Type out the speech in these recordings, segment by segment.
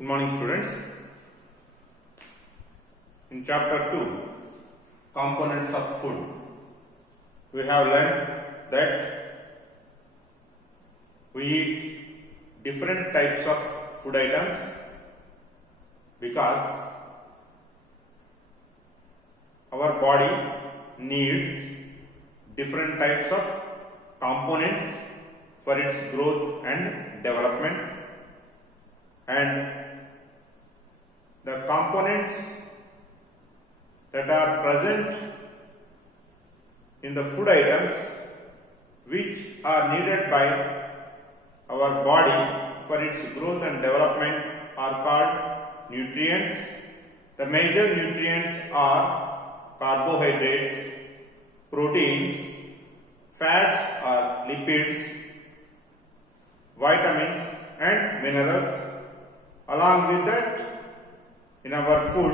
Good morning, students. In chapter 2, components of food, we have learned that we eat different types of food items because our body needs different types of components for its growth and development, and the components that are present in the food items which are needed by our body for its growth and development are called nutrients. The major nutrients are carbohydrates, proteins, fats or lipids, vitamins and minerals. Along with that, in our food,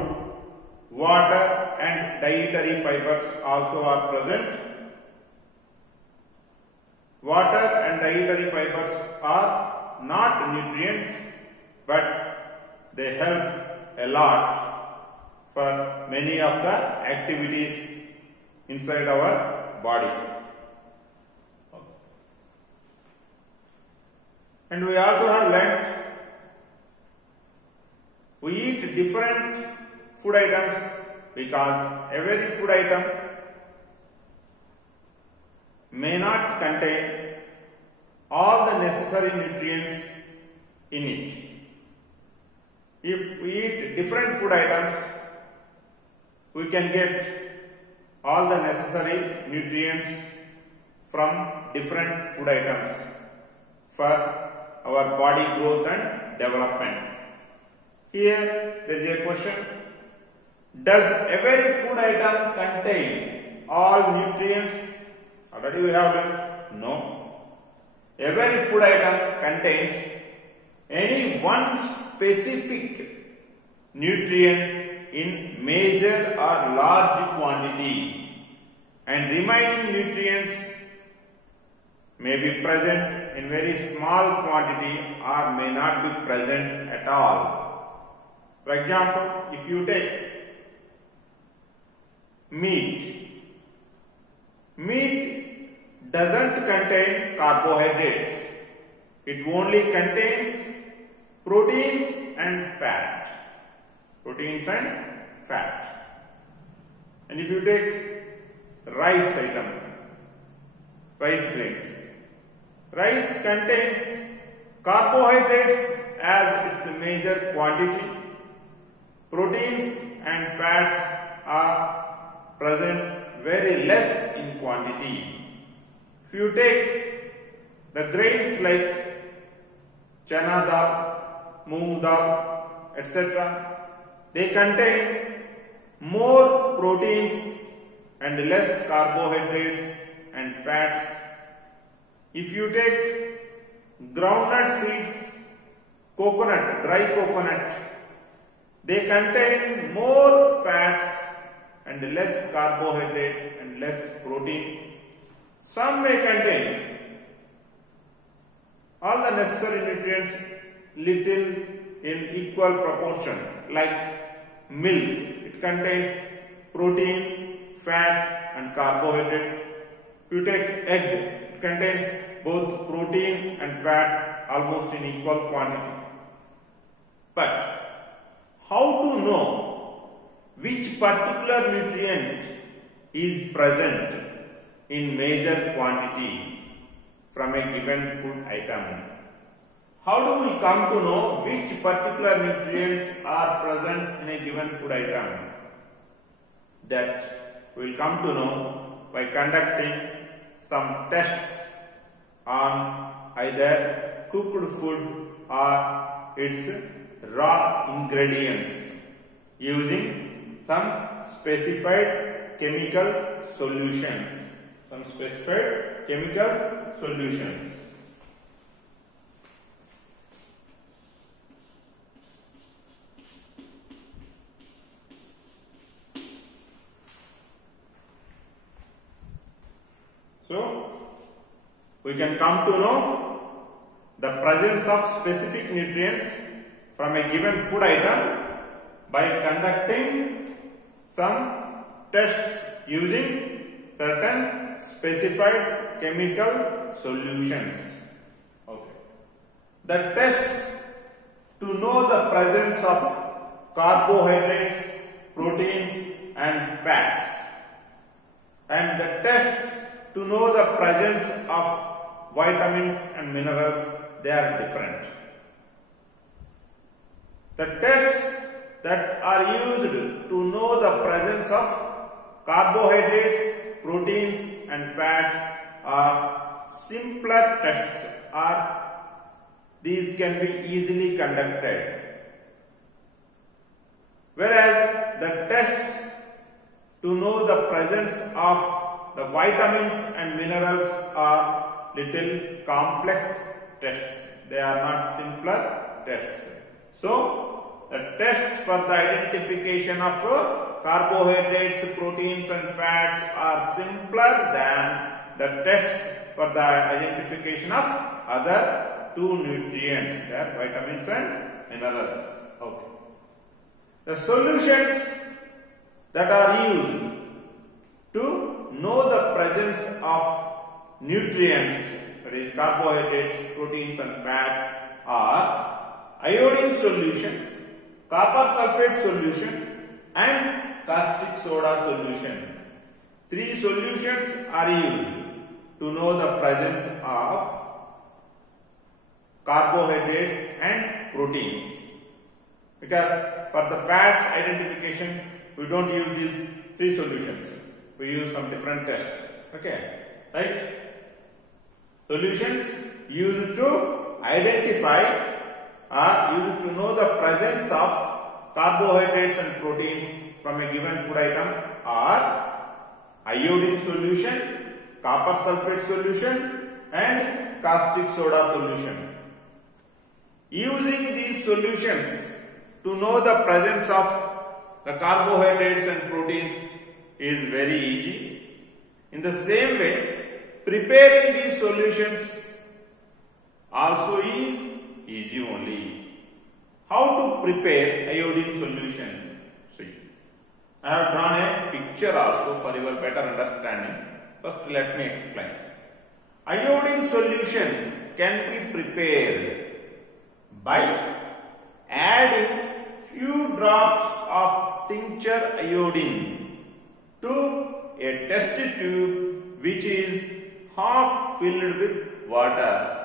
water and dietary fibers also are present. Water and dietary fibers are not nutrients, but they help a lot for many of the activities inside our body. And we also have learnt we eat different food items because every food item may not contain all the necessary nutrients in it. If we eat different food items, we can get all the necessary nutrients from different food items for our body growth and development. Here there is a question: does every food item contain all nutrients? Already we have learned no. Every food item contains any one specific nutrient in major or large quantity, and remaining nutrients may be present in very small quantity or may not be present at all. For example, if you take meat doesn't contain carbohydrates. It only contains proteins and fat. And if you take rice grains, rice contains carbohydrates as its major quantity. Proteins and fats are present very less in quantity. If you take the grains like chana dal, moong dal, etc., they contain more proteins and less carbohydrates and fats. If you take groundnut seeds, dry coconut, they contain more fats and less carbohydrate and less protein. Some may contain all the necessary nutrients little in equal proportion, like milk. It contains protein, fat and carbohydrate. If you take egg, it contains both protein and fat almost in equal quantity. But how to know which particular nutrient is present in major quantity from a given food item? How do we come to know which particular nutrients are present in a given food item? That we will come to know by conducting some tests on either cooked food or its raw ingredients using some specified chemical solutions. So we can come to know the presence of specific nutrients from a given food item by conducting some tests using certain specified chemical solutions. Okay. The tests to know the presence of carbohydrates, proteins and fats, and the tests to know the presence of vitamins and minerals, they are different. The tests that are used to know the presence of carbohydrates, proteins and fats are simpler tests, or these can be easily conducted. Whereas the tests to know the presence of the vitamins and minerals are little complex tests. They are not simpler tests. So, the tests for the identification of carbohydrates, proteins and fats are simpler than the tests for the identification of other two nutrients, that vitamins and minerals. Okay. The solutions that are used to know the presence of nutrients, that is carbohydrates, proteins and fats, are iodine solution, copper sulfate solution and caustic soda solution. Three solutions are used to know the presence of carbohydrates and proteins. Because for the fats identification, we don't use these three solutions. We use some different tests. Okay, right? Solutions used to identify or used to know the presence of carbohydrates and proteins from a given food item are iodine solution, copper sulfate solution and caustic soda solution. Using these solutions to know the presence of the carbohydrates and proteins is very easy. In the same way, preparing these solutions also is easy only. How to prepare iodine solution? See, I have drawn a picture also for your better understanding. First, let me explain. Iodine solution can be prepared by adding few drops of tincture iodine to a test tube which is half filled with water.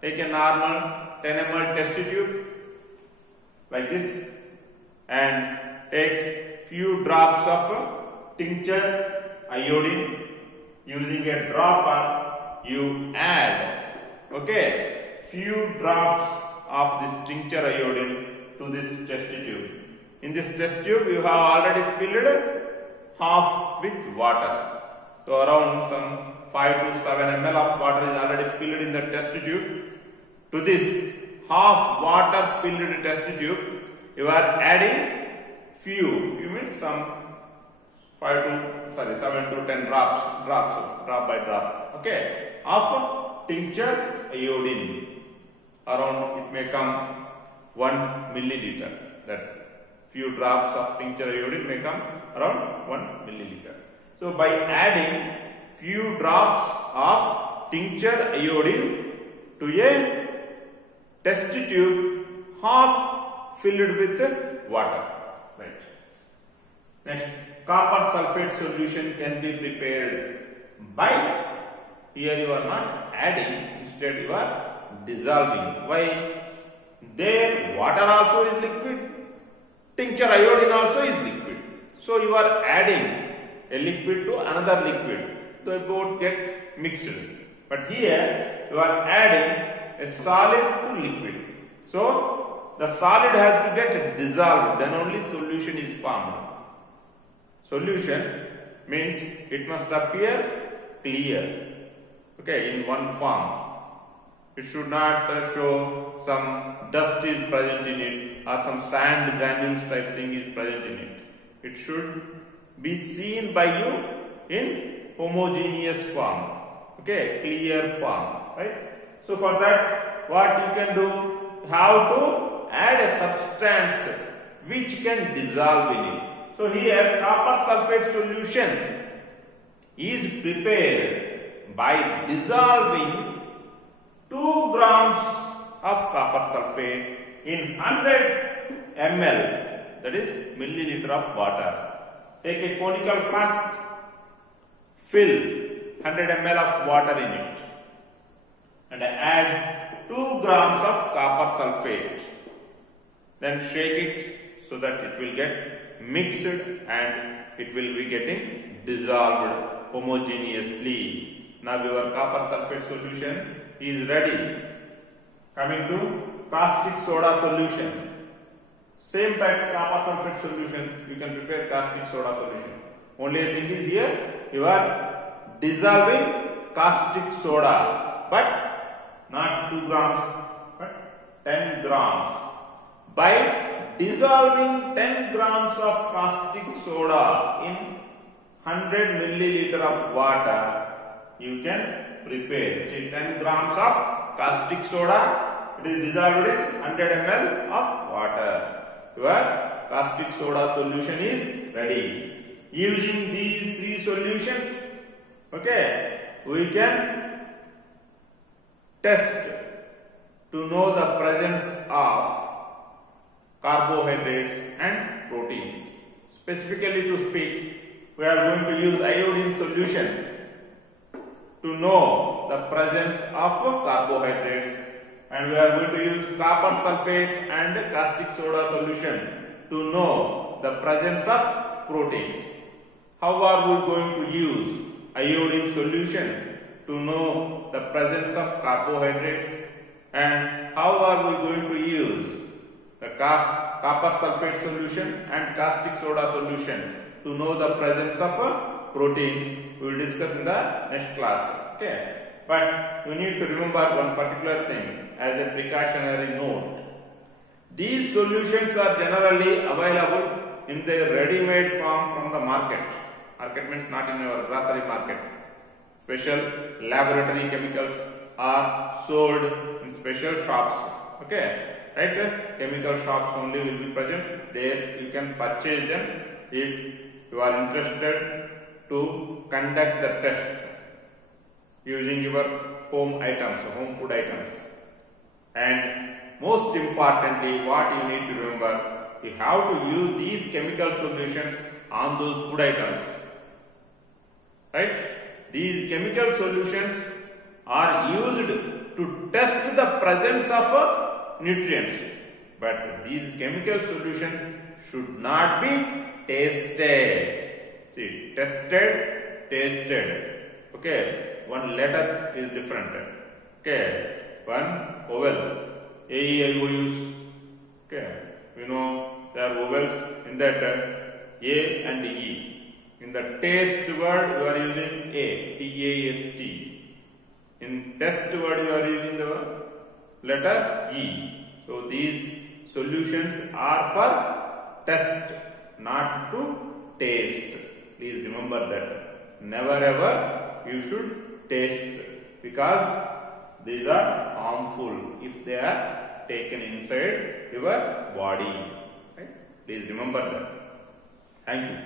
Take a normal 10 ml test tube like this and take few drops of tincture iodine. Using a dropper you add, okay, few drops of this tincture iodine to this test tube. In this test tube you have already filled half with water. So around some 5 to 7 ml of water is already filled in the test tube. To this half water filled test tube you are adding few means some 7 to 10 drops, drop by drop, okay, of tincture iodine. Around it may come 1 milliliter. That few drops of tincture iodine may come around 1 milliliter. So by adding few drops of tincture iodine to a test tube half filled with water. Right. Next, copper sulfate solution can be prepared by, here you are not adding, instead you are dissolving. Why? There water also is liquid, tincture iodine also is liquid. So you are adding a liquid to another liquid, so both get mixed. But here you are adding a solid to liquid. So the solid has to get dissolved, then only solution is formed. Solution means it must appear clear, okay, in one form. It should not show some dust is present in it or some sand granules type thing is present in it. It should be seen by you in homogeneous form, okay, clear form, right? So for that, what you can do, how to add a substance which can dissolve in it. So here copper sulfate solution is prepared by dissolving 2 grams of copper sulfate in 100 ml, that is milliliter of water. Take a conical flask, fill 100 ml of water in it and add 2 grams of copper sulfate. Then shake it so that it will get mixed and it will be getting dissolved homogeneously. Now your copper sulfate solution is ready. Coming to caustic soda solution. Same type copper sulfate solution, you can prepare caustic soda solution. Only thing is here you are dissolving caustic soda, but not 2 grams, but 10 grams. By dissolving 10 grams of caustic soda in 100 milliliter of water, you can prepare. See, 10 grams of caustic soda, it is dissolved in 100 ml of water. Your caustic soda solution is ready. Using these 3 solutions, okay, we can test to know the presence of carbohydrates and proteins. Specifically to speak, we are going to use iodine solution to know the presence of carbohydrates, and we are going to use copper sulfate and caustic soda solution to know the presence of proteins. How are we going to use iodine solution to know the presence of carbohydrates, and how are we going to use the copper sulfate solution and caustic soda solution to know the presence of proteins? We will discuss in the next class. Okay. But you need to remember one particular thing as a precautionary note. These solutions are generally available in the ready-made form from the market. Market means not in your grocery market. Special laboratory chemicals are sold in special shops. Okay, right? Chemical shops only will be present. There you can purchase them if you are interested to conduct the tests using your home items, home food items. And most importantly, what you need to remember, you have to use these chemical solutions on those food items. Right? These chemical solutions are used to test the presence of nutrients. But these chemical solutions should not be tasted. See, tested, tasted. Okay. One letter is different. Okay, one vowel, A, E, I, O, U. Okay, you know there are vowels in that A and E. In the taste word you are using A, T-A-S-T. In test word you are using the letter E. So these solutions are for test, not to taste. Please remember that. Never ever you should taste, because these are harmful if they are taken inside your body. Right? Please remember that. Thank you.